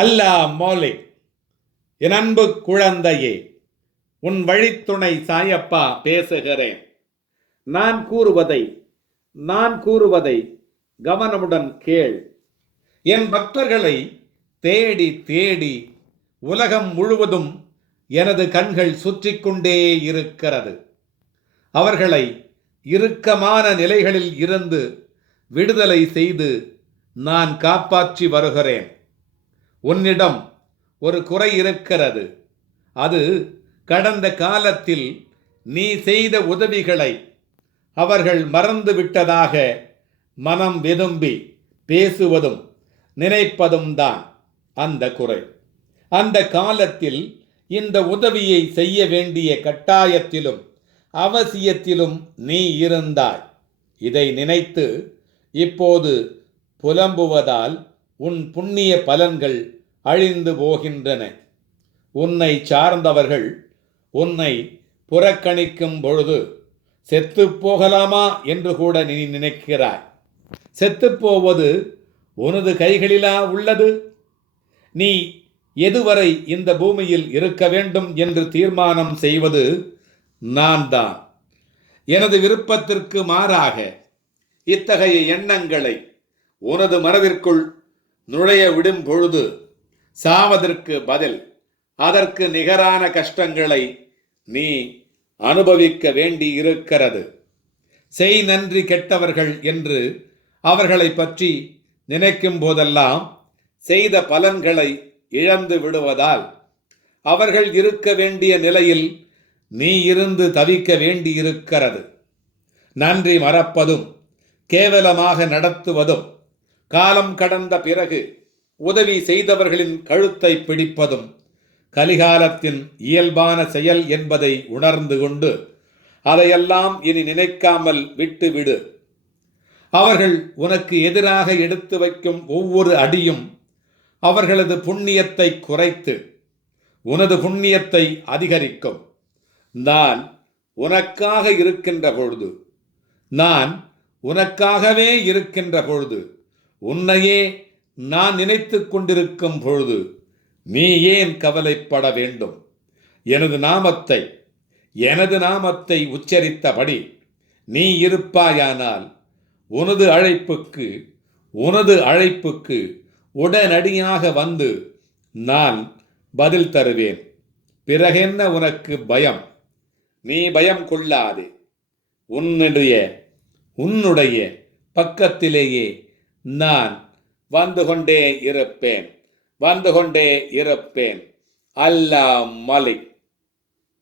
அல்லா மோலே என் அன்பு குழந்தையே உன் வழித்துணை சாயப்பா பேசுகிறேன். நான் கூறுவதை நான் கூறுவதை கவனமுடன் கேள். என் பக்தர்களை தேடி தேடி உலகம் முழுவதும் எனது கண்கள் சுற்றி கொண்டே இருக்கிறது. அவர்களை இறுக்கமான நிலைகளில் இருந்து விடுதலை செய்து நான் காப்பாற்றி வருகிறேன். உன்னிடம் ஒரு குறை இருக்கிறது. அது கடந்த காலத்தில் நீ செய்த உதவிகளை அவர்கள் மறந்து விட்டதாக மனம் விரும்பி பேசுவதும் நினைப்பதும் தான் அந்த குறை. அந்த காலத்தில் இந்த உதவியை செய்ய வேண்டிய கட்டாயத்திலும் அவசியத்திலும் நீ இருந்தாய். இதை நினைத்து இப்போது புலம்புவதால் உன் புண்ணிய பலன்கள் அழிந்து போகின்றன. உன்னை சார்ந்தவர்கள் உன்னை புறக்கணிக்கும் பொழுது செத்துப் போகலாமா என்று கூட நீ நினைக்கிறாய். செத்துப்போவது உனது கைகளிலா உள்ளது? நீ எதுவரை இந்த பூமியில் இருக்க வேண்டும் என்று தீர்மானம் செய்வது நான் தான் எனது விருப்பத்திற்கு மாறாக இத்தகைய எண்ணங்களை உனது மனதிற்குள் நுழைய விடும் பொழுது சாவதற்கு பதில் அதற்கு நிகரான கஷ்டங்களை நீ அனுபவிக்க வேண்டி இருக்கிறது செய் நன்றி கெட்டவர்கள் என்று அவர்களை பற்றி நினைக்கும் போதெல்லாம் செய்த பலன்களை இழந்து விடுவதால் அவர்கள் இருக்க வேண்டிய நிலையில் நீ இருந்து தவிக்க வேண்டியிருக்கிறது. நன்றி மறப்பதும் கேவலமாக நடத்துவதும் காலம் கடந்த பிறகு உதவி செய்தவர்களின் கழுத்தை பிடிப்பதும் கலிகாலத்தின் இயல்பான செயல் என்பதை உணர்ந்து கொண்டு அதையெல்லாம் இனி நினைக்காமல் விட்டுவிடு. அவர்கள் உனக்கு எதிராக எடுத்து வைக்கும் ஒவ்வொரு அடியும் அவர்களது புண்ணியத்தை குறைத்து உனது புண்ணியத்தை அதிகரிக்கும். நான் உனக்காக இருக்கின்ற பொழுது நான் உனக்காகவே இருக்கின்ற பொழுது உன்னையே நான் நினைத்து கொண்டிருக்கும் பொழுது நீ ஏன் கவலைப்பட வேண்டும்? எனது நாமத்தை எனது நாமத்தை உச்சரித்தபடி நீ இருப்பாயானால் உனது அழைப்புக்கு உனது அழைப்புக்கு உடனடியாக வந்து நான் பதில் தருவேன். பிறகென்ன உனக்கு பயம்? நீ பயம் கொள்ளாதே. உன்னுடைய உன்னுடைய பக்கத்திலேயே நான் வந்து கொண்டே இருப்பேன். வந்து கொண்டே இருப்பேன். அல்லா மலிக்.